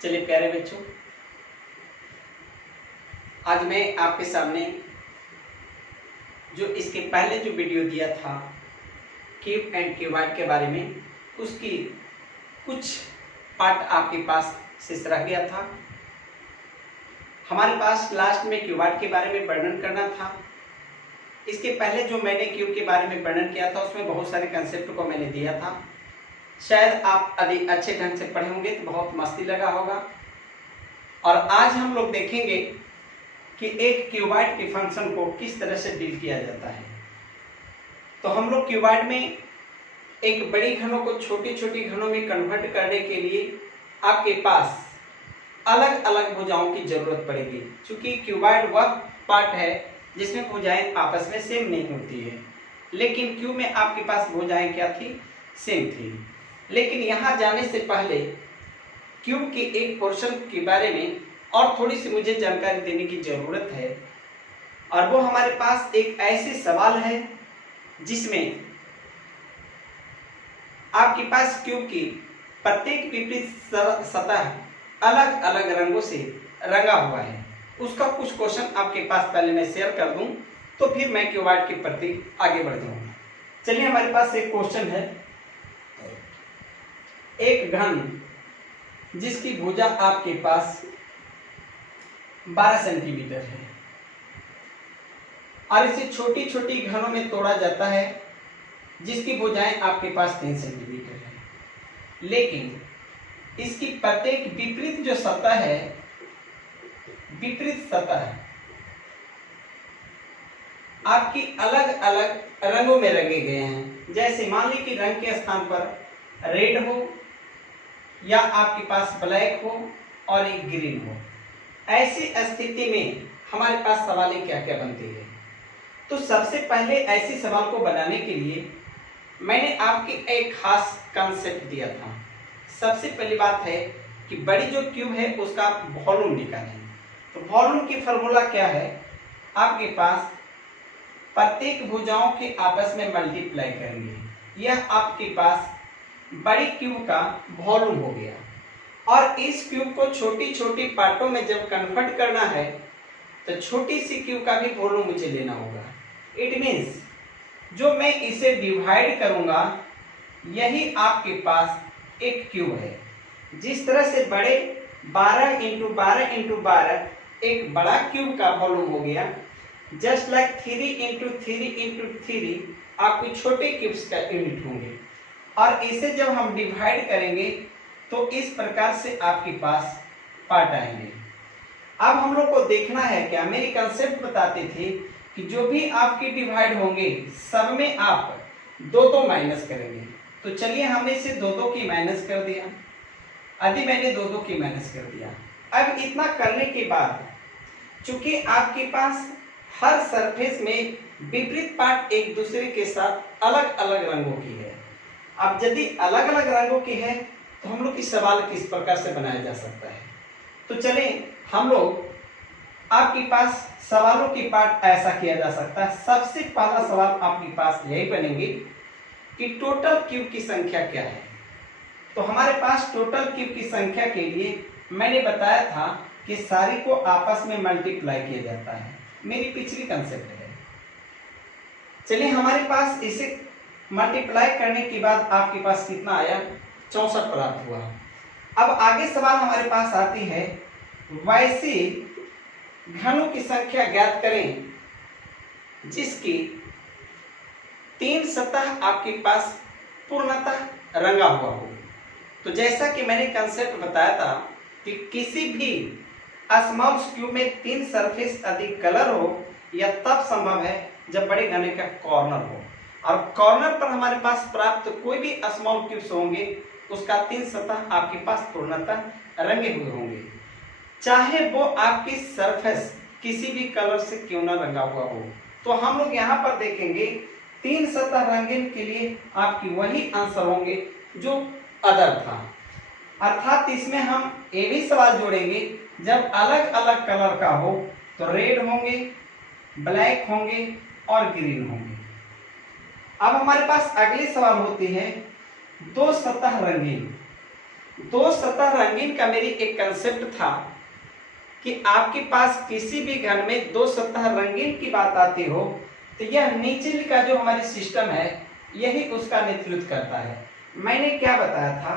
चलिए प्यारे बच्चों, आज मैं आपके सामने जो इसके पहले जो वीडियो दिया था क्यूब एंड क्यूबॉइड के बारे में, उसकी कुछ पार्ट आपके पास शेष रह गया था। हमारे पास लास्ट में क्यूबॉइड के बारे में वर्णन करना था। इसके पहले जो मैंने क्यूब के बारे में वर्णन किया था उसमें बहुत सारे कंसेप्ट को मैंने दिया था। शायद आप अधिक अच्छे ढंग से पढ़े होंगे तो बहुत मस्ती लगा होगा। और आज हम लोग देखेंगे कि एक क्यूबॉइड के फंक्शन को किस तरह से डील किया जाता है। तो हम लोग क्यूबॉइड में एक बड़ी घनों को छोटी छोटी घनों में कन्वर्ट करने के लिए आपके पास अलग अलग भुजाओं की जरूरत पड़ेगी, क्योंकि क्यूबॉइड वह पार्ट है जिसमें भुजाएं आपस में सेम नहीं होती है। लेकिन क्यूब में आपके पास भुजाएं क्या थी? सेम थी। लेकिन यहाँ जाने से पहले क्यूब के एक पोर्शन के बारे में और थोड़ी सी मुझे जानकारी देने की जरूरत है, और वो हमारे पास एक ऐसे सवाल है जिसमें आपके पास क्यूब की प्रत्येक विपरीत सतह अलग अलग रंगों से रंगा हुआ है। उसका कुछ क्वेश्चन आपके पास पहले मैं शेयर कर दूं, तो फिर मैं क्यूबॉइड के प्रति आगे बढ़ जाऊंगा। चलिए, हमारे पास एक क्वेश्चन है। एक घन जिसकी भुजा आपके पास 12 सेंटीमीटर है और इसे छोटी छोटी घनों में तोड़ा जाता है जिसकी भुजाएं आपके पास 3 सेंटीमीटर है। लेकिन इसकी प्रत्येक विपरीत जो सतह है, विपरीत सतह आपकी अलग अलग रंगों में रंगे गए हैं। जैसे मान ली कि रंग के स्थान पर रेड हो या आपके पास ब्लैक हो और एक ग्रीन हो। ऐसी स्थिति में हमारे पास सवालें क्या क्या बनती है। तो सबसे पहले ऐसे सवाल को बनाने के लिए मैंने आपके एक खास कंसेप्ट दिया था। सबसे पहली बात है कि बड़ी जो क्यूब है उसका वॉल्यूम निकालें। तो वॉल्यूम की फॉर्मूला क्या है? आपके पास प्रत्येक भुजाओं के आपस में मल्टीप्लाई करेंगे। यह आपके पास बड़ी क्यूब का वॉल्यूम हो गया। और इस क्यूब को छोटी छोटी पार्टों में जब कन्वर्ट करना है तो छोटी सी क्यूब का भी वॉल्यूम मुझे लेना होगा। इट मीन्स जो मैं इसे डिवाइड करूंगा यही आपके पास एक क्यूब है। जिस तरह से बड़े 12 × 12 × 12 एक बड़ा क्यूब का वॉल्यूम हो गया, जस्ट लाइक 3 × 3 × 3 आपके छोटे क्यूब्स का यूनिट होंगे। और इसे जब हम डिवाइड करेंगे तो इस प्रकार से आपके पास पार्ट आएंगे। अब हम लोग को देखना है, क्या मेरी कंसेप्ट बताते थे कि जो भी आपके डिवाइड होंगे सब में आप 2 माइनस करेंगे। तो चलिए, हमने इसे 2 की माइनस कर दिया। अभी मैंने 2 की माइनस कर दिया। अब इतना करने के बाद चूंकि आपके पास हर सरफेस में विपरीत पार्ट एक दूसरे के साथ अलग अलग रंगों की है। अब यदि अलग अलग रंगों की है तो हम लोग इस सवाल किस प्रकार से बनाया जा सकता है। तो चलें, हम लोग आपके पास सवालों की पार्ट ऐसा किया जा सकता है। सबसे पहला सवाल आपके पास यही बनेंगे कि टोटल क्यूब की संख्या क्या है। तो हमारे पास टोटल क्यूब की संख्या के लिए मैंने बताया था कि सारी को आपस में मल्टीप्लाई किया जाता है। मेरी पिछली कंसेप्ट है। चलिए, हमारे पास इसे मल्टीप्लाई करने के बाद आपके पास कितना आया? 64 प्राप्त हुआ। अब आगे सवाल हमारे पास आती है, वैसे घनों की संख्या ज्ञात करें जिसकी 3 सतह आपके पास पूर्णतः रंगा हुआ हो। तो जैसा कि मैंने कंसेप्ट बताया था कि किसी भी स्मॉल क्यूब में 3 सरफेस अधिक कलर हो यह तब संभव है जब बड़े घने का कॉर्नर हो। और कॉर्नर पर हमारे पास प्राप्त कोई भी स्मॉल क्यूब्स होंगे उसका 3 सतह आपके पास पूर्णतः रंगे हुए होंगे, चाहे वो आपकी सरफेस किसी भी कलर से क्यों ना रंगा हुआ हो। तो हम लोग यहाँ पर देखेंगे 3 सतह रंगीन के लिए आपकी वही आंसर होंगे जो अदर था। अर्थात इसमें हम ये भी सवाल जोड़ेंगे, जब अलग अलग कलर का हो तो रेड होंगे, ब्लैक होंगे और ग्रीन होंगे। अब हमारे पास अगली सवाल होती है 2 सतह रंगीन। दो सतह रंगीन का मेरी एक कंसेप्ट था कि आपके पास किसी भी घर में दो सतह रंगीन की बात आती हो तो यह नीचे का जो हमारी सिस्टम है यही उसका नेतृत्व करता है। मैंने क्या बताया था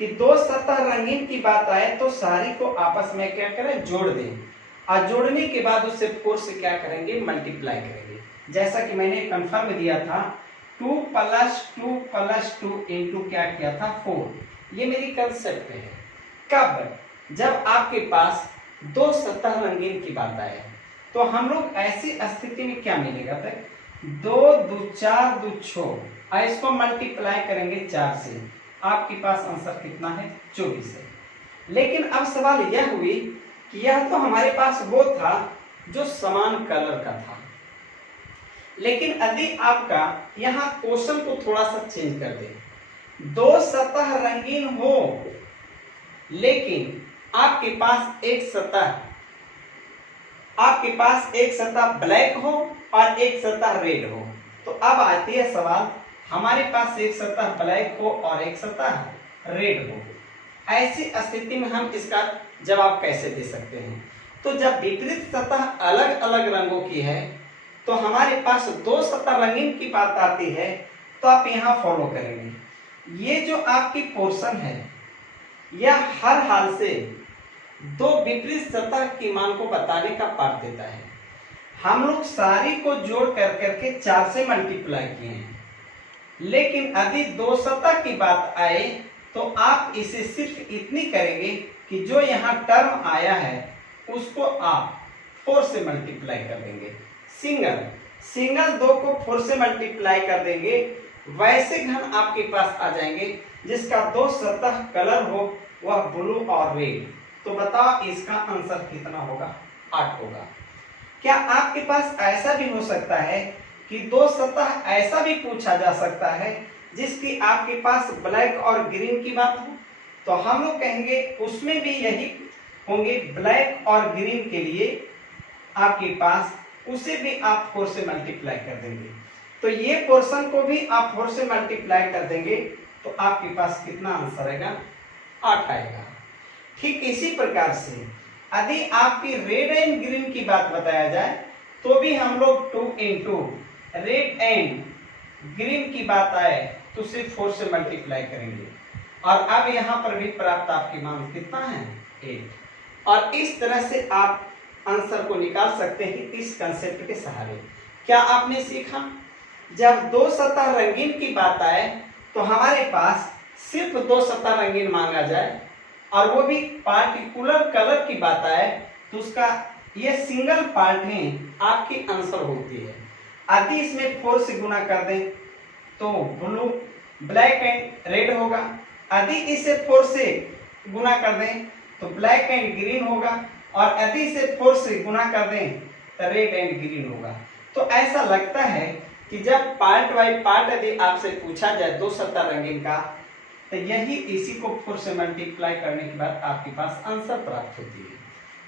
कि दो सतह रंगीन की बात आए तो सारी को आपस में क्या करें, जोड़ दें, और जोड़ने के बाद उससे 4 से क्या करेंगे, मल्टीप्लाई करेंगे। जैसा कि मैंने कंफर्म दिया था 2 + 2 + 2 इंटू क्या किया था 4। ये मेरी कंसेप्ट है। कब? जब आपके पास दो सतह रंगीन की बात आए तो हम लोग ऐसी स्थिति में क्या मिलेगा, तक 2 × 2 = 4 × 2 = 6, इसको मल्टीप्लाई करेंगे 4 से, आपके पास आंसर कितना है, 24 है। लेकिन अब सवाल यह हुई कि यह तो हमारे पास वो था जो समान कलर का था, लेकिन यदि आपका यहाँ क्वेश्चन को थोड़ा सा चेंज कर दे, दो सतह रंगीन हो लेकिन आपके पास एक सतह ब्लैक हो और एक सतह रेड हो, तो अब आती है सवाल, हमारे पास एक सतह ब्लैक हो और एक सतह रेड हो, ऐसी स्थिति में हम इसका जवाब कैसे दे सकते हैं? तो जब विपरीत सतह अलग अलग रंगों की है तो हमारे पास दो सतह रंगीन की बात आती है, तो आप यहाँ फॉलो करेंगे, ये जो आपकी पोर्शन है यह हर हाल से दो विपरीत सतह की मान को बताने का पार्ट देता है। हम लोग सारी को जोड़ कर करके 4 से मल्टीप्लाई किए हैं, लेकिन यदि दो सतह की बात आए तो आप इसे सिर्फ इतनी करेंगे कि जो यहाँ टर्म आया है उसको आप 4 से मल्टीप्लाई कर देंगे। सिंगल 2 को 4 से मल्टीप्लाई कर देंगे, वैसे घन आपके पास आ जाएंगे जिसका दो सतह कलर हो वह ब्लू और रेड। तो बताओ इसका आंसर कितना होगा, 8 होगा। क्या आपके पास ऐसा भी हो सकता है कि दो सतह ऐसा भी पूछा जा सकता है जिसकी आपके पास ब्लैक और ग्रीन की बात हो, तो हम लोग कहेंगे उसमें भी यही होंगे, ब्लैक और ग्रीन के लिए आपके पास उसे भी आप 4 से मल्टीप्लाई कर देंगे, तो ये पोर्शन को भी आप 4 से मल्टीप्लाई कर देंगे तो आपके पास कितना आंसर आएगा, 8 आएगा। ठीक इसी प्रकार से यदि आपकी रेड एंड ग्रीन की बात बताया जाए तो भी हम लोग 2 × रेड एंड ग्रीन की बात आए तो सिर्फ 4 से मल्टीप्लाई करेंगे, और अब यहाँ पर भी प्राप्त आपकी मान कितना है, 8। और इस तरह से आप आंसर को निकाल सकते हैं इस कंसेप्ट के सहारे। क्या आपने सीखा? जब दो सतह रंगीन की बात आए तो हमारे पास सिर्फ दो सतह रंगीन मांगा जाए, और वो भी पार्टिकुलर कलर की बात आए तो उसका ये सिंगल पार्ट है आपकी आंसर होती है। यदि इसमें 4 से गुना कर दें तो ब्लैक एंड रेड होगा, यदि इसे 4 से गुना कर दें तो ब्लैक एंड ग्रीन होगा, और यदि इसे 4 से गुना कर दें तो रेड एंड ग्रीन होगा। तो ऐसा लगता है कि जब पार्ट बाय पार्ट यदि आपसे पूछा जाए दो सतह रंगीन का तो यही इसी को 4 से मल्टीप्लाई करने के बाद आपके पास आंसर प्राप्त होती है।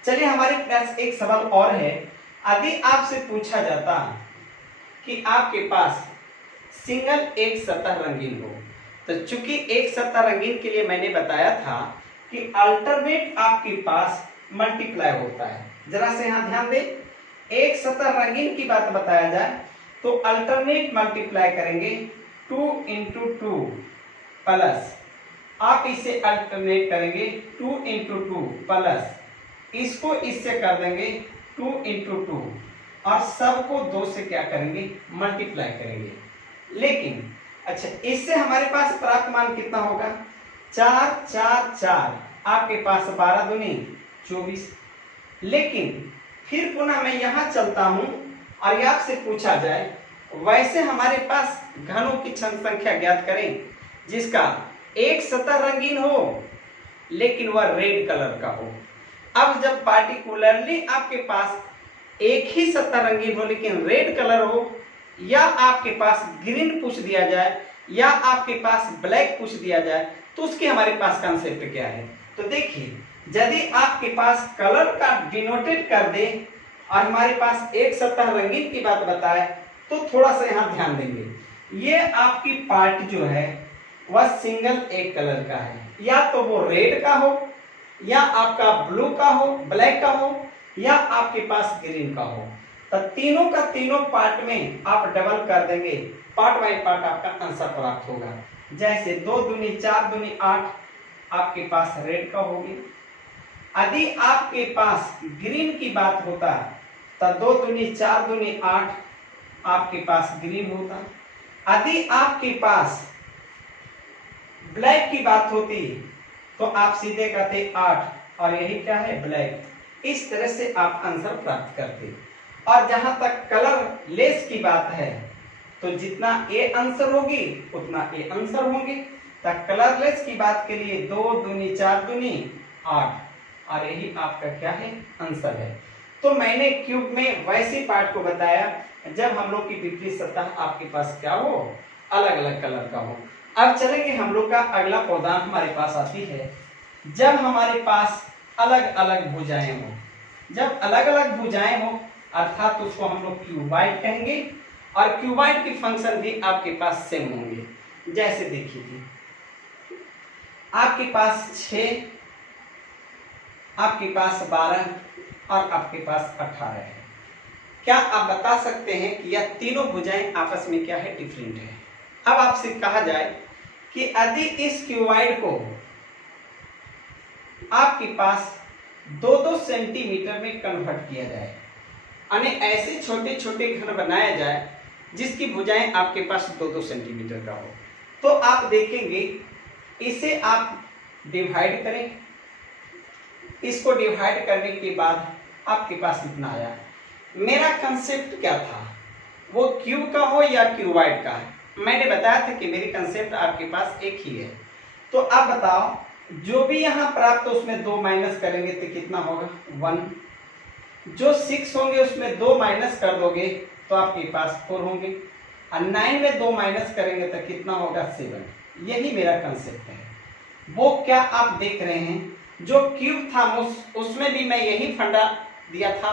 चलिए हमारे पास एक सवाल और है, यदि आपसे पूछा जाता कि आपके पास सिंगल एक सतह रंगीन हो, तो चूंकि एक सतह रंगीन के लिए मैंने बताया था कि अल्टरनेट आपके पास मल्टीप्लाई होता है। जरा से यहाँ ध्यान दें, एक सतह रंगीन की बात बताया जाए तो अल्टरनेट मल्टीप्लाई करेंगे 2 × 2 प्लस, आप इसे अल्टरनेट करेंगे 2 × 2 प्लस, इसको इससे कर देंगे 2 × 2, और सबको 2 से क्या करेंगे, मल्टीप्लाई करेंगे। लेकिन अच्छा, इससे हमारे पास प्राप्त मान कितना होगा, 4 4 4, आपके पास 12 दूनी 24। लेकिन फिर पुनः मैं यहाँ चलता हूँ और आपसे पूछा जाए वैसे हमारे पास घनों की संख्या ज्ञात करें जिसका एक सतह रंगीन हो लेकिन वह रेड कलर का हो। अब जब पार्टिकुलरली आपके पास एक ही सतह रंगीन हो लेकिन रेड कलर हो, या आपके पास ग्रीन पूछ दिया जाए या आपके पास ब्लैक पूछ दिया जाए, तो उसके हमारे पास कंसेप्ट क्या है। तो देखिए, यदि आपके पास कलर का डिनोटेड कर दे और हमारे पास एक सतह रंगीन की बात बताए तो थोड़ा सा यहाँ ध्यान देंगे, ये आपकी पार्ट जो है वह सिंगल एक कलर का है, या तो वो रेड का हो, या आपका ब्लू का हो, ब्लैक का हो, या आपके पास ग्रीन का हो। तो तीनों का तीनों पार्ट में आप डबल कर देंगे, पार्ट बाय पार्ट आपका आंसर प्राप्त होगा। जैसे 2 दूनी 4 दूनी 8 आपके पास रेड का होगी। यदि आपके पास ग्रीन की बात होता तो 2 दूनी 4 दूनी 8 आपके पास ग्रीन होता। यदि आपके पास ब्लैक की बात होती तो आप सीधे कहते 8 और यही क्या है ब्लैक। इस तरह से आप आंसर प्राप्त करते। और जहां तक कलर लेस की बात है तो जितना ए आंसर होगी उतना ए आंसर होंगे। तो कलरलेस की बात के लिए 2 दूनी 4 दूनी 8 और यही आपका क्या है आंसर है। तो मैंने क्यूब में वैसे पार्ट को बताया जब हम लोग की विपरीत सतह आपके पास क्या हो, अलग अलग कलर का हो। अब चलेंगे हम लोग का अगला पौधा हमारे पास आती है जब हमारे पास अलग अलग भुजाएं हो। जब अलग अलग भुजाएं हो अर्थात उसको हम लोग क्यूबाइड कहेंगे और क्यूबाइड की फंक्शन भी आपके पास सेम होंगे। जैसे देखिए आपके पास 6, आपके पास 12 और आपके पास 18 है। क्या आप बता सकते हैं कि यह तीनों भुजाएं आपस में क्या है, डिफरेंट है। अब आपसे कहा जाए कि यदि इस क्यूबाइड को आपके पास 2-2 सेंटीमीटर में कन्वर्ट किया जाए, यानी ऐसे छोटे छोटे घन बनाया जाए जिसकी भुजाएं आपके पास 2-2 सेंटीमीटर का हो, तो आप देखेंगे इसे आप डिवाइड करें। इसको डिवाइड करने के बाद आपके पास इतना आया। मेरा कंसेप्ट क्या था, वो क्यूब का हो या क्यूबाइड का है। मैंने बताया था कि मेरी कंसेप्ट आपके पास एक ही है। तो आप बताओ जो भी यहाँ प्राप्त उसमें 2 माइनस करेंगे तो कितना होगा 1। जो 6 होंगे उसमें 2 माइनस कर दोगे तो आपके पास 4 होंगे और 9 में 2 माइनस करेंगे तो कितना होगा 7। यही मेरा कंसेप्ट है। वो क्या आप देख रहे हैं जो क्यूब था उसमें भी मैं यही फंडा दिया था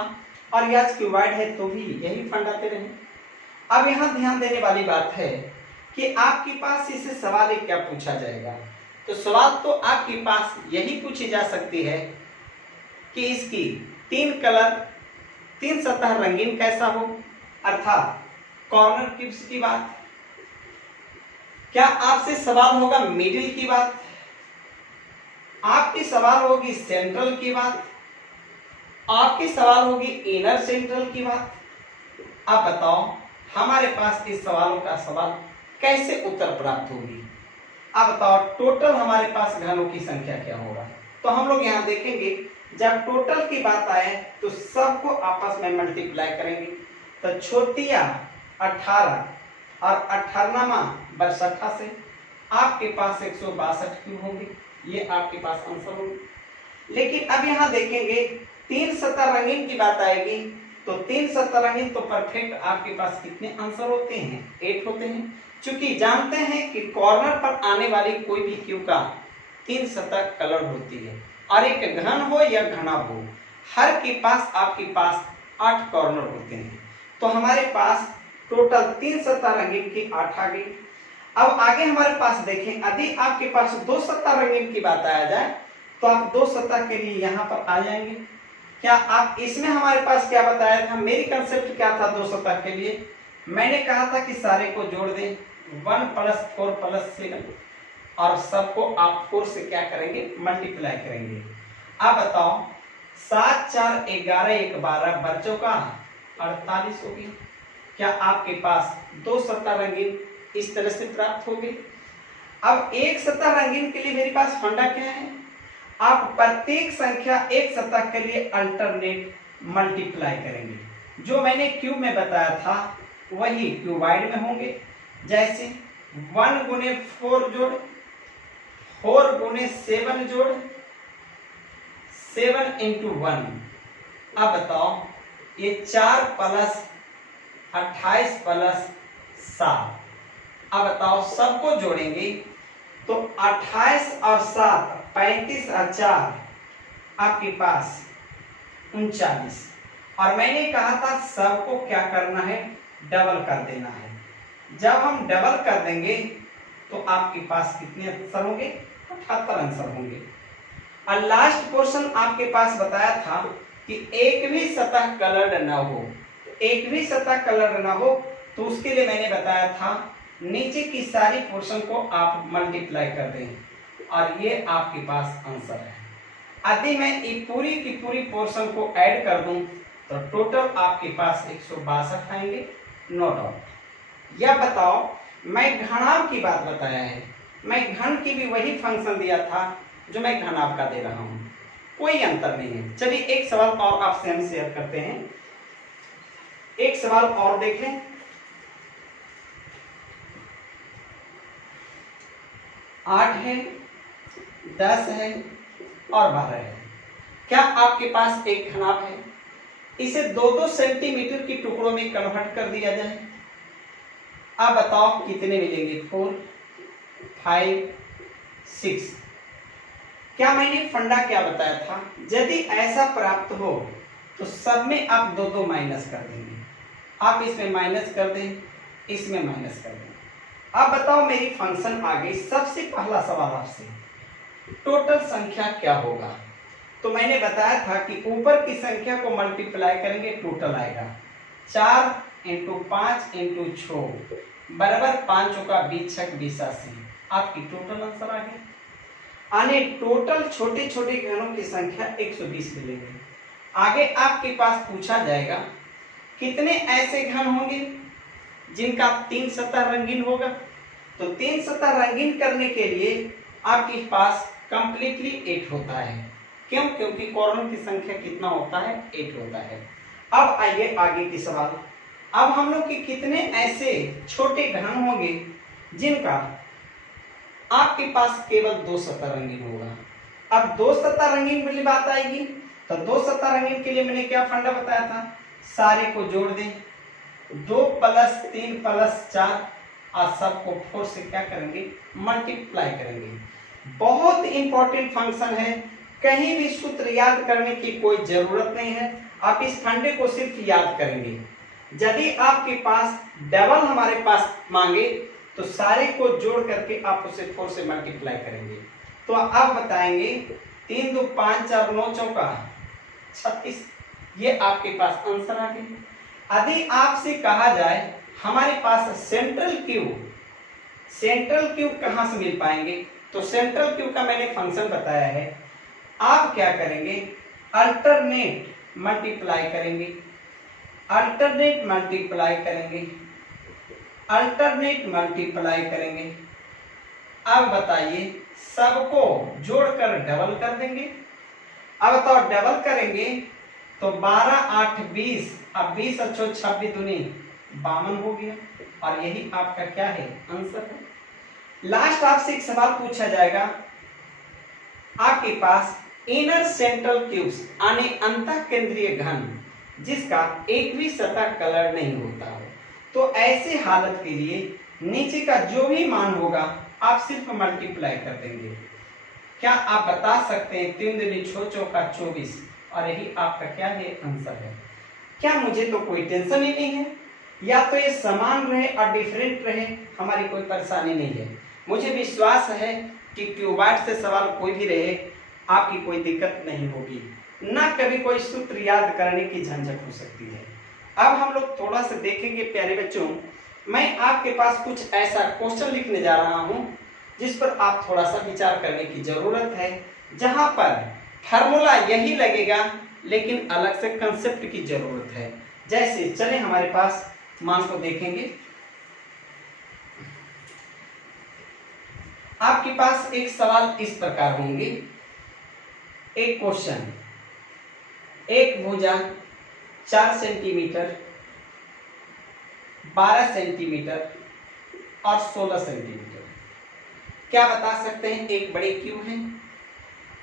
और यह क्यूबाइड है तो भी यही फंडा दे रहे हैं। अब यहाँ ध्यान देने वाली बात है कि आपके पास इससे सवाल एक क्या पूछा जाएगा। तो सवाल तो आपके पास यही पूछी जा सकती है कि इसकी 3 सतह रंगीन कैसा हो, अर्थात कॉर्नर क्यूब्स की बात। क्या आपसे सवाल होगा मिडिल की बात, आपकी सवाल होगी सेंट्रल की बात, आपकी सवाल होगी इनर सेंट्रल की बात। आप बताओ हमारे पास इस सवालों का सवाल कैसे उत्तर प्राप्त होगी। आप बताओ टोटल हमारे पास घनों की संख्या क्या होगा। तो हम लोग यहाँ देखेंगे जब टोटल की बात आए तो सबको आपस में मल्टीप्लाई करेंगे। तो छोटिया 18 और 18 62 से आपके पास 162 क्यूब होंगे। ये आपके पास आंसर होंगे। लेकिन अब यहाँ देखेंगे 3 सतह रंगीन की बात आएगी तो 3 सतह रंगीन तो परफेक्ट आपके पास कितने आंसर होते हैं 8 होते हैं। चूंकि जानते हैं कि कॉर्नर पर आने वाली कोई भी क्यूब का 3 सतह कलर होती है और एक घन हो या घना हो, हर के पास आपके पास 8 कॉर्नर होते हैं। तो हमारे पास टोटल 3 सतह रंगीन की 8 आ गई। अब आगे हमारे पास देखें यदि आपके पास 2 सतह रंगीन की बात आया जाए तो आप 2 सतह के लिए यहाँ पर आ जाएंगे। क्या आप इसमें हमारे पास क्या बताया था, मेरी कंसेप्ट क्या था 2 सतह के लिए, मैंने कहा था कि सारे को जोड़ दें 1 + 4 + 7 और सबको आप 4 से क्या करेंगे मल्टीप्लाई करेंगे। अब बताओ 7 4 11 1 12 बच्चों का 48 होगी। क्या आपके पास 2 सतह रंगीन इस तरह से प्राप्त होगी। अब एक सतह रंगीन के लिए मेरे पास फंडा क्या है, आप प्रत्येक संख्या एक सतह के लिए अल्टरनेट मल्टीप्लाई करेंगे। जो मैंने क्यूब में बताया था वही क्यूबाइड में होंगे। जैसे 1 × 4 जोड़ 4 × 7 जोड़ 7 × 1। अब बताओ ये 4 + 28 + 7। अब बताओ सबको जोड़ेंगे तो 28 और 7 35 और 4 आपके पास 39। और मैंने कहा था सबको क्या करना है डबल कर देना है। जब हम डबल कर देंगे तो आपके पास कितने आंसर होंगे 78 आंसर होंगे। और लास्ट पोर्शन आपके पास बताया था कि एक भी सतह कलर्ड ना हो, एक भी सतह कलर्ड ना हो, तो उसके लिए मैंने बताया था नीचे की सारी पोर्शन को आप मल्टीप्लाई कर दें और ये आपके पास आंसर है। यदि मैं ये पूरी की पूरी पोर्शन को ऐड कर दूं तो टोटल आपके पास 162 आएंगे, नो डाउट। या बताओ, मैं घनाभ की बात बताया है, मैं घन की भी वही फंक्शन दिया था जो मैं घनाभ का दे रहा हूं, कोई अंतर नहीं है। चलिए एक सवाल और आपसे हम शेयर करते हैं, एक सवाल और देखें। आठ है, 10 है और 12 है। क्या आपके पास एक घनाभ है? इसे 2-2 सेंटीमीटर की टुकड़ों में कन्वर्ट कर दिया जाए। अब बताओ कितने मिलेंगे? 4, 5, 6। क्या मैंने फंडा क्या बताया था? यदि ऐसा प्राप्त हो तो सब में आप 2-2 माइनस कर देंगे। आप इसमें माइनस कर दें, इसमें माइनस कर दें। अब बताओ मेरी फंक्शन आ गई। सबसे पहला सवाल आपसे, टोटल संख्या क्या होगा? तो मैंने बताया था कि ऊपर की संख्या को मल्टीप्लाई करेंगे, टोटल आएगा 4 × 5 × 6 बराबर 5 चौका 20 छक 20 80। आपकी टोटल आंसर आ गया। आने टोटल छोटे छोटे घनों की संख्या 120 मिलेंगे। आगे आपके पास पूछा जाएगा कितने ऐसे घन होंगे जिनका 3 सतह रंगीन होगा। तो 3 सतह रंगीन करने के लिए आपके पास कंप्लीटली 8 होता है। क्यों? क्योंकि कॉर्नर की संख्या कितना होता है? 8 होता है। अब आइए आगे की सवाल। अब हम लोग के कितने ऐसे छोटे घन होंगे जिनका आपके पास केवल 2 सतह रंगीन होगा। अब 2 सतह रंगीन वाली बात आएगी तो 2 सतह रंगीन के लिए मैंने क्या फंडा बताया था? सारे को जोड़ दें, 2 + 3 + 4 और सबको 4 से क्या करेंगे? मल्टीप्लाई करेंगे। बहुत इंपॉर्टेंट फंक्शन है, कहीं भी सूत्र याद करने की कोई जरूरत नहीं है। आप इस फंडे को सिर्फ याद करेंगे। यदि आपके पास डबल हमारे पास मांगे तो सारे को जोड़ करके आप उसे 4 से मल्टीप्लाई करेंगे। तो आप बताएंगे 3 × 2 = 5 4 9 चौका 36। ये आपके पास आंसर आ गया। यदि आपसे कहा जाए हमारे पास सेंट्रल क्यूब कहां से मिल पाएंगे? तो सेंट्रल क्यूब का मैंने फंक्शन बताया है। आप क्या करेंगे? अल्टरनेट मल्टीप्लाई करेंगे, अल्टरनेट मल्टीप्लाई करेंगे, अल्टरनेट मल्टीप्लाई करेंगे। अब बताइए, सबको जोड़कर डबल कर देंगे। अब बताओ डबल करेंगे तो 12 × 8 = 20, अब 20 × 6 = 26 दूनी 52 हो गया। और यही आपका क्या है? आंसर है। लास्ट आपसे एक सवाल पूछा जाएगा, आपके पास इनर सेंट्रल क्यूब्स यानी अंतः केंद्रीय घन जिसका एक भी सतह कलर नहीं होता हो, तो ऐसे हालत के लिए नीचे का जो भी मान होगा आप सिर्फ मल्टीप्लाई कर देंगे। क्या आप बता सकते हैं? 3 दूनी 6 चौका 24 और यही आपका क्या है? आंसर है। क्या मुझे तो कोई टेंशन ही नहीं है, या तो ये समान रहे और डिफरेंट रहे, हमारी कोई परेशानी नहीं है। मुझे विश्वास है कि क्यूबॉइड से सवाल कोई भी रहे आपकी कोई दिक्कत नहीं होगी, ना कभी कोई सूत्र याद करने की झंझट हो सकती है। अब हम लोग थोड़ा सा देखेंगे प्यारे बच्चों, मैं आपके पास कुछ ऐसा क्वेश्चन लिखने जा रहा हूं जिस पर आप थोड़ा सा विचार करने की जरूरत है, जहां पर फार्मूला यही लगेगा लेकिन अलग से कंसेप्ट की जरूरत है। जैसे चले हमारे पास मान को देखेंगे। आपके पास एक सवाल इस प्रकार होंगे, एक क्वेश्चन, एक भुजा 4 सेंटीमीटर, 12 सेंटीमीटर और 16 सेंटीमीटर। क्या बता सकते हैं? एक बड़ी क्यूब है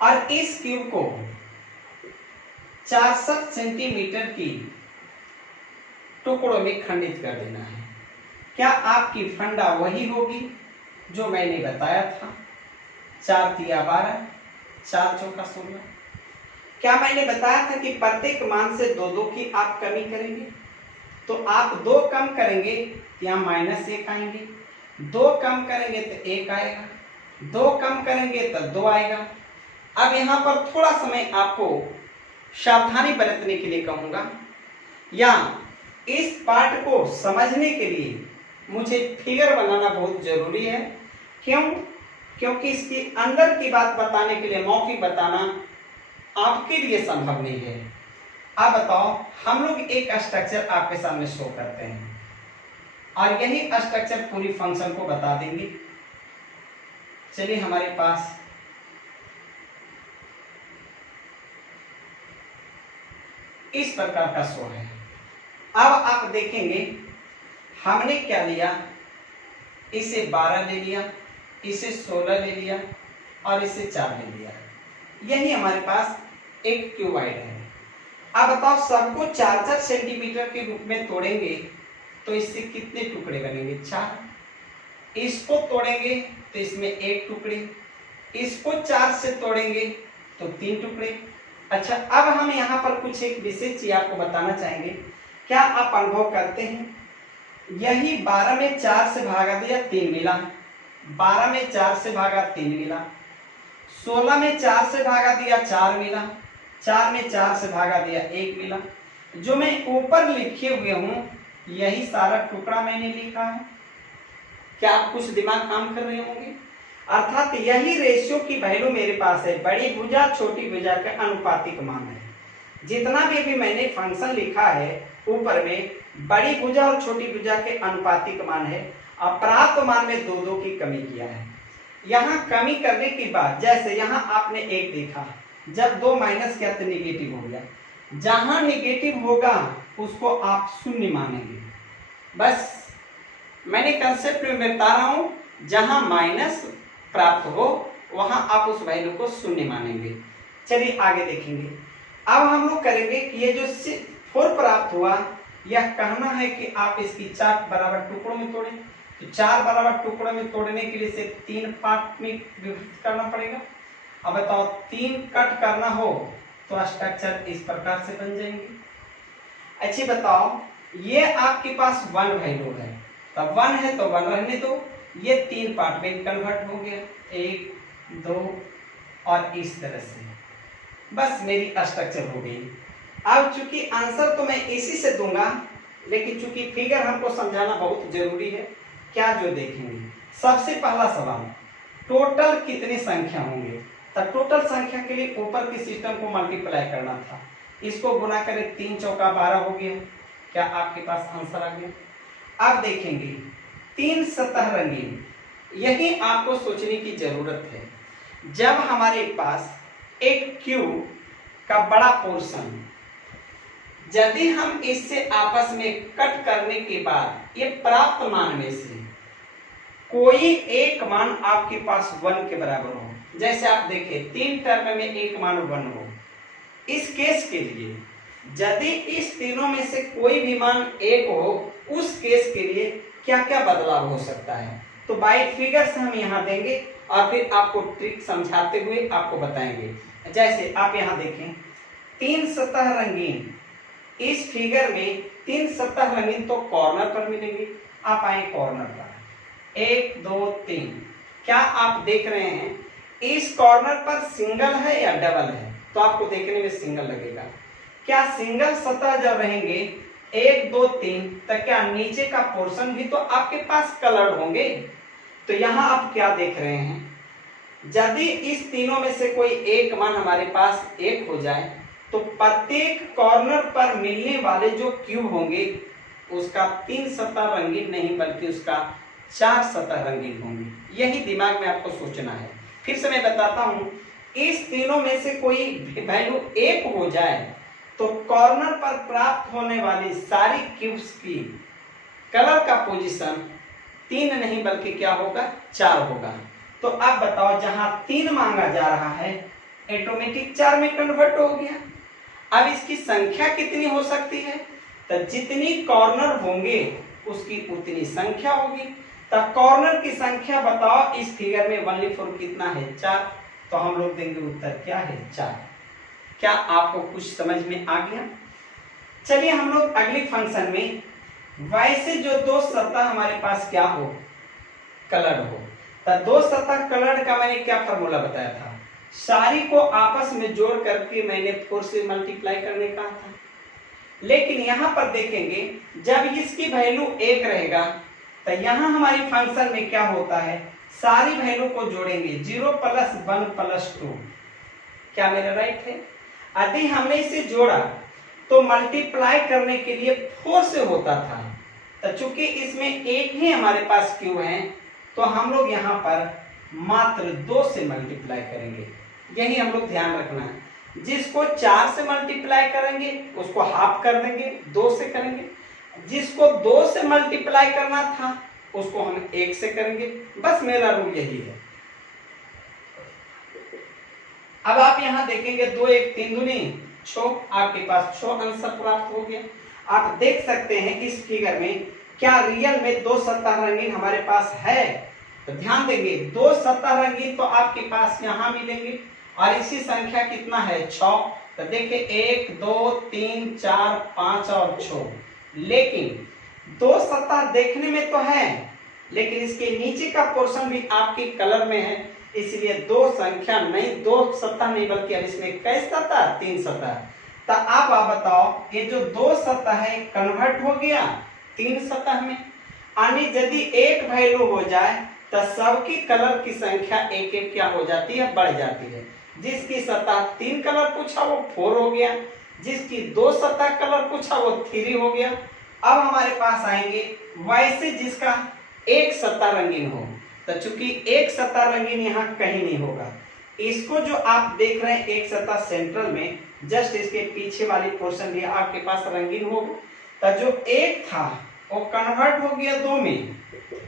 और इस क्यूब को 64 सेंटीमीटर की टुकड़ों में खंडित कर देना है। क्या आपकी फंडा वही होगी जो मैंने बताया था? 4 × 3 = 12, 4 चौका 16। क्या मैंने बताया था कि प्रत्येक मान से 2-2 की आप कमी करेंगे? तो आप 2 कम करेंगे यहाँ -1 आएंगे, 2 कम करेंगे तो 1 आएगा। 2 कम करेंगे तो 2 आएगा। अब यहाँ पर थोड़ा समय आपको सावधानी बरतने के लिए कहूँगा, या इस पाठ को समझने के लिए मुझे फिगर बनाना बहुत जरूरी है। क्यों? क्योंकि इसके अंदर की बात बताने के लिए मौखिक बताना आपके लिए संभव नहीं है। अब बताओ, हम लोग एक स्ट्रक्चर आपके सामने शो करते हैं और यही स्ट्रक्चर पूरी फंक्शन को बता देंगे। चलिए, हमारे पास इस प्रकार का शो है। अब आप देखेंगे हमने क्या लिया, इसे 12 ले लिया, इसे 16 ले लिया और इसे 4 ले लिया। यही हमारे पास एक क्यूबॉइड है। अब बताओ, सबको 4-4 सेंटीमीटर के रूप में तोड़ेंगे तो इससे कितने टुकड़े बनेंगे? 4। इसको तोड़ेंगे तो इसमें 1 टुकड़े, इसको 4 से तोड़ेंगे तो 3 टुकड़े। अच्छा, अब हम यहाँ पर कुछ एक विशेष चीज आपको बताना चाहेंगे। क्या आप अनुभव करते हैं, यही 12 में 4 से भागा दिया 3 मिला, 12 में 4 से भागा 3 मिला, 16 में 4 से भागा दिया 4 मिला, 4 में 4 से भागा दिया 1 मिला। जो मैं ऊपर लिखे हुए हूं यही सारा टुकड़ा मैंने लिखा है। क्या आप कुछ दिमाग काम कर रहे होंगे? अर्थात यही रेशियो की वैल्यू मेरे पास है, बड़ी भुजा छोटी भुजा का अनुपातिक मान है। जितना भी मैंने फंक्शन लिखा है ऊपर में, बड़ी भुजा और छोटी भुजा के अनुपातिक मान है और प्राप्त मान में 2-2 की कमी किया है। यहाँ कमी करने के बाद, जैसे यहाँ आपने 1 देखा, जब 2 माइनस किया तो निगेटिव हो गया। जहां निगेटिव होगा उसको आप शून्य मानेंगे। बस मैंने कंसेप्ट में बता रहा हूं, जहां माइनस प्राप्त हो वहां आप उस वैल्यू को शून्य मानेंगे। चलिए आगे देखेंगे। अब हम लोग करेंगे कि ये जो 4 प्राप्त हुआ, यह कहना है कि आप इसकी 4 बराबर टुकड़ों में तोड़ें। तो 4 बराबर टुकड़ों में तोड़ने के लिए इसे 3 पार्ट में विभाजित करना पड़ेगा। अब बताओ, 3 कट करना हो तो स्ट्रक्चर इस प्रकार से बन जाएंगे। अच्छी बताओ, ये आपके पास 1 वैल्यू है, तब 1 है तो 1 रहने दो। ये 3 पार्ट में कन्वर्ट हो गया, 1, 2 और इस तरह से बस मेरी स्ट्रक्चर हो गई। अब चूंकि आंसर तो मैं इसी से दूंगा, लेकिन चूंकि फिगर हमको समझाना बहुत जरूरी है। क्या जो देखेंगे, सबसे पहला सवाल, टोटल कितनी संख्या होंगे? तब टोटल संख्या के लिए ऊपर के सिस्टम को मल्टीप्लाई करना था, इसको गुना करें, 3 चौका 12 हो गया। क्या आपके पास आंसर आ गया? अब देखेंगे 3 सतह रंगीन, यही आपको सोचने की जरूरत है। जब हमारे पास एक क्यूब का बड़ा पोर्शन, यदि हम इससे आपस में कट करने के बाद ये प्राप्त मान में से कोई एक मान आपके पास 1 के बराबर हो, जैसे आप देखें 3 टर्म में एक मान 1 हो, इस केस के लिए यदि इस तीनों में से कोई भी मान 1 हो, उस केस के लिए क्या क्या बदलाव हो सकता है, तो बाय फिगर्स हम यहाँ देंगे और फिर आपको ट्रिक समझाते हुए आपको बताएंगे। जैसे आप यहाँ देखें 3 सतह रंगीन, इस फिगर में 3 सतह रंगीन तो कॉर्नर पर मिलेंगे। आप आए कॉर्नर पर, 1 2 3, क्या आप देख रहे हैं इस कॉर्नर पर सिंगल है या डबल है? तो आपको देखने में सिंगल लगेगा। क्या सिंगल सतह जब रहेंगे 1 2 3, तो क्या नीचे का पोर्शन भी तो आपके पास कलर्ड होंगे? तो यहाँ आप क्या देख रहे हैं, यदि इस तीनों में से कोई एक मान हमारे पास 1 हो जाए तो प्रत्येक कॉर्नर पर मिलने वाले जो क्यूब होंगे उसका 3 सतह रंगीन नहीं बल्कि उसका 4 सतह रंगीन होंगे। यही दिमाग में आपको सोचना है। फिर से मैं बताता हूं, इस तीनों में से कोई वैल्यू 1 हो जाए तो कॉर्नर पर प्राप्त होने वाली सारी क्यूब्स की कलर का पोजीशन 3 नहीं बल्कि क्या होगा, 4 होगा। तो आप बताओ, जहां 3 मांगा जा रहा है ऑटोमेटिक 4 में कन्वर्ट हो गया। अब इसकी संख्या कितनी हो सकती है, तो जितनी कॉर्नर होंगे उसकी उतनी संख्या होगी। तब कॉर्नर की संख्या बताओ, इस फिगर में 1/4 कितना है, 4। तो हम लोग देंगे उत्तर क्या है, 4। क्या आपको कुछ समझ में आ गया? चलिए हम लोग अगले फंक्शन में, वैसे जो 2 सतह हमारे पास क्या हो, कलर हो, तो दो सतह कलर्ड का मैंने क्या फॉर्मूला बताया था, सारी को आपस में जोड़ करके मैंने 4 से मल्टीप्लाई करने कहा था। लेकिन यहां पर देखेंगे जब इसकी वैल्यू 1 रहेगा तो यहां हमारी फंक्शन में क्या होता है, सारी वैल्यू को जोड़ेंगे 0 + 1 + 2। क्या मेरा राइट है? यदि हमने इसे जोड़ा तो मल्टीप्लाई करने के लिए 4 से होता था, तो चूंकि इसमें एक ही हमारे पास क्यू है तो हम लोग यहाँ पर मात्र 2 से मल्टीप्लाई करेंगे। यही हम लोग ध्यान रखना है। जिसको 4 से मल्टीप्लाई करेंगे उसको हाफ कर देंगे, 2 से करेंगे। जिसको 2 से मल्टीप्लाई करना था उसको हम 1 से करेंगे। बस मेरा रूल यही है। अब आप यहां देखेंगे 2 1 3 दूनी 6, आपके पास 6 आंसर प्राप्त हो गया। आप देख सकते हैं इस फिगर में क्या रियल में 2 सतह रंगीन हमारे पास है। तो ध्यान देंगे 2 सतह रंगीन तो आपके पास यहां मिलेंगे और इसी संख्या कितना है 6। तो देखिए 1 2 3 4 5 और 6। लेकिन 2 सतह देखने में तो है लेकिन इसके नीचे का पोर्शन भी आपके कलर में है, इसलिए 2 संख्या नहीं, 2 सतह नहीं बल्कि अब इसमें कई सतह, 3 सतह। तो आप बताओ ये जो 2 सतह है कन्वर्ट हो गया 3 सतह में। यानी यदि एक वैल्यू हो जाए तो सबकी कलर की संख्या एक एक क्या हो जाती है, बढ़ जाती है। जिसकी सतह 3 कलर पूछा वो 4 हो गया, जिसकी 2 सतह कलर पूछा वो 3 हो गया। अब हमारे पास आएंगे वैसे जिसका एक सतह रंगीन हो, तो चूंकि एक सतह रंगीन यहाँ कहीं नहीं होगा, इसको जो आप देख रहे हैं एक सतह सेंट्रल में, जस्ट इसके पीछे वाली पोर्शन भी आपके पास रंगीन होगा। तो जो एक था वो कन्वर्ट हो गया 2 में।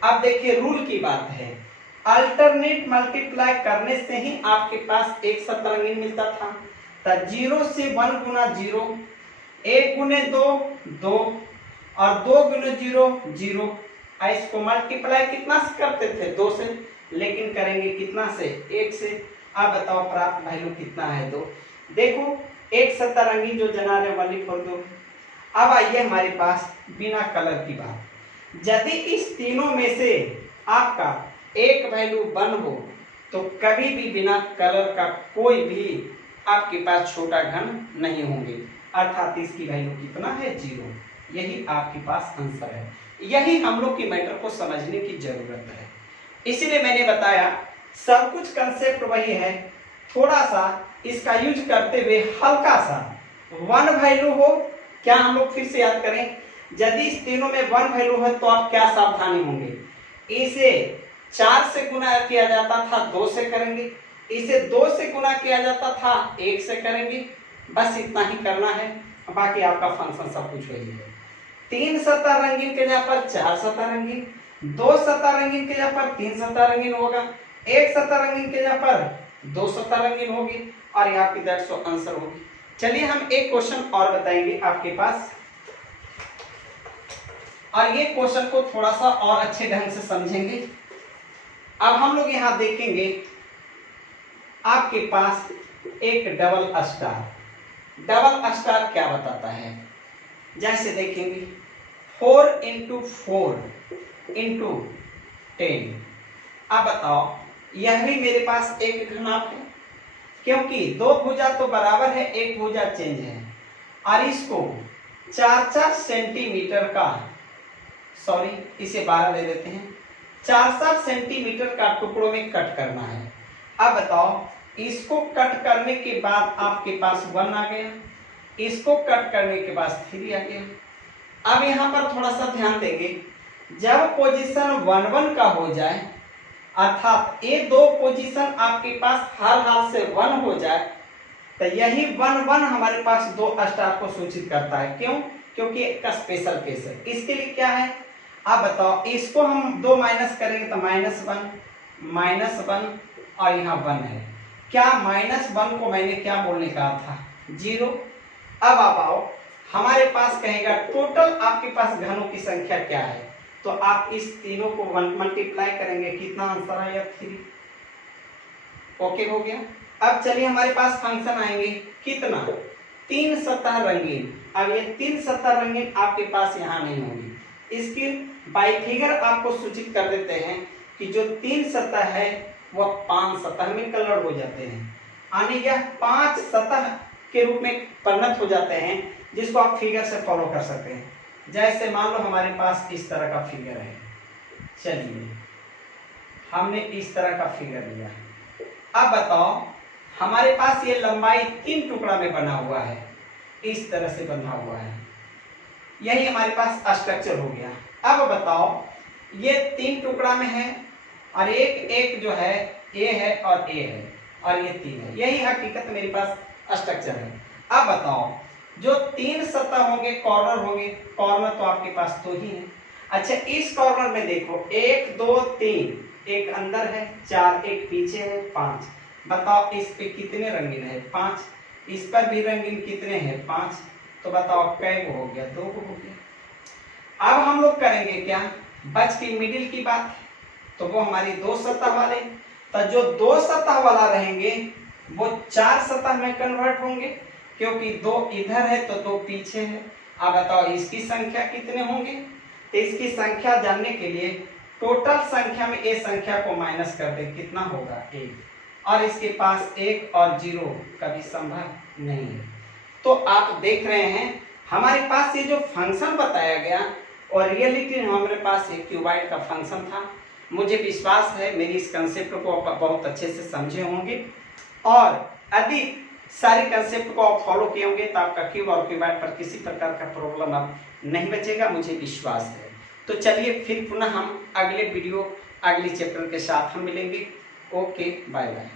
अब देखिए रूल की बात है, अल्टरनेट मल्टीप्लाई करने से ही आपके पास एक सतह रंगीन मिलता था। तो 0 से 1 गुना 0, 1 गुने 2 2 और 2 गुने 0 0। इसको मल्टीप्लाई कितना से करते थे 2 से, लेकिन करेंगे कितना से 1 से। आप बताओ प्राप्त वैल्यू कितना है 2। देखो एक सतह रंगीन जो जना रहे वाली फोर 2। अब आइए हमारे पास बिना कलर की बात। यदि इस तीनों में से आपका एक वैल्यू 1 हो तो कभी भी बिना कलर का कोई भी आपके पास छोटा घन नहीं होंगे, अर्थात इसकी वैल्यू कितना है 0। यही आपके पास आंसर है। यही हम लोग की मैटर को समझने की जरूरत है। इसीलिए मैंने बताया सब कुछ कंसेप्ट वही है, थोड़ा सा इसका यूज करते हुए हल्का सा 1 वैल्यू हो। क्या हम लोग फिर से याद करें, यदि इस तीनों में 1 वैल्यू है तो आप क्या सावधानी होंगे, इसे 4 से गुना किया जाता था 2 से करेंगे, इसे 2 से गुना किया जाता था 1 से करेंगे। बस इतना ही करना है, बाकी आपका फंक्शन सब कुछ वही है। 3 सतह रंगीन के जगह पर 4 सतह रंगीन, 2 सतह रंगीन के जगह पर 3 सतह रंगीन होगा, 1 सतह रंगीन के जगह पर 2 सतह रंगीन होगी और यहाँ की दैट्स आंसर होगी। चलिए हम एक क्वेश्चन और बताएंगे आपके पास, और ये क्वेश्चन को थोड़ा सा और अच्छे ढंग से समझेंगे। अब हम लोग यहाँ देखेंगे आपके पास एक डबल स्टार। डबल स्टार क्या बताता है, जैसे देखेंगे 4 × 4 × 10। अब बताओ यह भी मेरे पास एक घनाभ है, क्योंकि 2 भुजा तो बराबर है, 1 भुजा चेंज है, और इसको 4-4 सेंटीमीटर का, सॉरी इसे 12 ले लेते हैं, 4-4 सेंटीमीटर का टुकड़ों में कट करना है। अब बताओ इसको कट करने के बाद आपके पास 1 आ गया, इसको कट करने के बाद 3 आ गया। अब यहाँ पर थोड़ा सा ध्यान देंगे, जब पोजीशन 1 1 का हो जाए, अर्थात ये 2 पोजीशन आपके पास हर हाल से 1 हो जाए, तो यही 1 1 हमारे पास 2 स्टार को सूचित करता है। क्यों? क्योंकि एक स्पेशल केस है। इसके लिए क्या है आप बताओ, इसको हम 2 माइनस करेंगे तो -1 और यहाँ 1 है। क्या -1 को मैंने क्या बोलने कहा था 0। अब आप आओ हमारे पास कहेगा टोटल आपके पास घनों की संख्या क्या है, तो आप इस तीनों को मल्टीप्लाई करेंगे, कितना आंसर आएगा 3। ओके हो गया। अब चलिए हमारे पास फंक्शन आएंगे कितना 3 सतह रंगीन। अब ये 3 सतह रंगीन आपके पास यहाँ नहीं होगी, इसकी बाई फिगर आपको सूचित कर देते हैं कि जो 3 सतह है वह 5 सतह में कन्वर्ट हो जाते हैं, यानी यह 5 सतह के रूप में परिणत हो जाते हैं, जिसको आप फिगर से फॉलो कर सकते हैं। जैसे मान लो हमारे पास इस तरह का फिगर है, चलिए हमने इस तरह का फिगर लिया। अब बताओ हमारे पास ये लंबाई 3 टुकड़ा में बना हुआ है, इस तरह से बना हुआ है, यही हमारे पास स्ट्रक्चर हो गया। अब बताओ ये 3 टुकड़ा में है और एक जो है ए है और ए है और ये 3 है, यही हकीकत मेरे पास स्ट्रक्चर है। अब बताओ जो 3 सतह होंगे, कॉर्नर होंगे, कॉर्नर तो आपके पास 2 ही है। अच्छा इस कॉर्नर में देखो 1 2 3, एक अंदर है, 4 एक पीछे है, 5। बताओ इस पे कितने रंगीन है? 5। इस पर भी रंगीन कितने हैं? 5। तो बताओ कै को हो गया? 2 को हो गया। अब हम लोग करेंगे क्या, बच की मिडिल की बात, तो वो हमारी 2 सतह वाले, तो जो 2 सतह वाला रहेंगे वो 4 सतह में कन्वर्ट होंगे, क्योंकि 2 इधर है तो 2 पीछे है। अब बताओ इसकी संख्या कितने होंगे? तो इसकी संख्या जानने के लिए टोटल संख्या में ए संख्या को माइनस कर दे, कितना होगा? 1। और इसके पास 1 और 0 कभी संभव नहीं है। तो आप देख रहे हैं हमारे पास ये जो फंक्शन बताया गया और रियलिटी में हमारे पास एक क्यूबॉइड का फंक्शन था। मुझे विश्वास है मेरी इस कंसेप्ट को आप बहुत अच्छे से समझे होंगे, और यदि सारे कंसेप्ट को आप फॉलो किए होंगे तो आपका क्यूब और क्यूबॉइड पर किसी प्रकार का प्रॉब्लम अब नहीं बचेगा, मुझे विश्वास है। तो चलिए फिर पुनः हम अगले वीडियो अगले चैप्टर के साथ हम मिलेंगे। Okay, bye bye.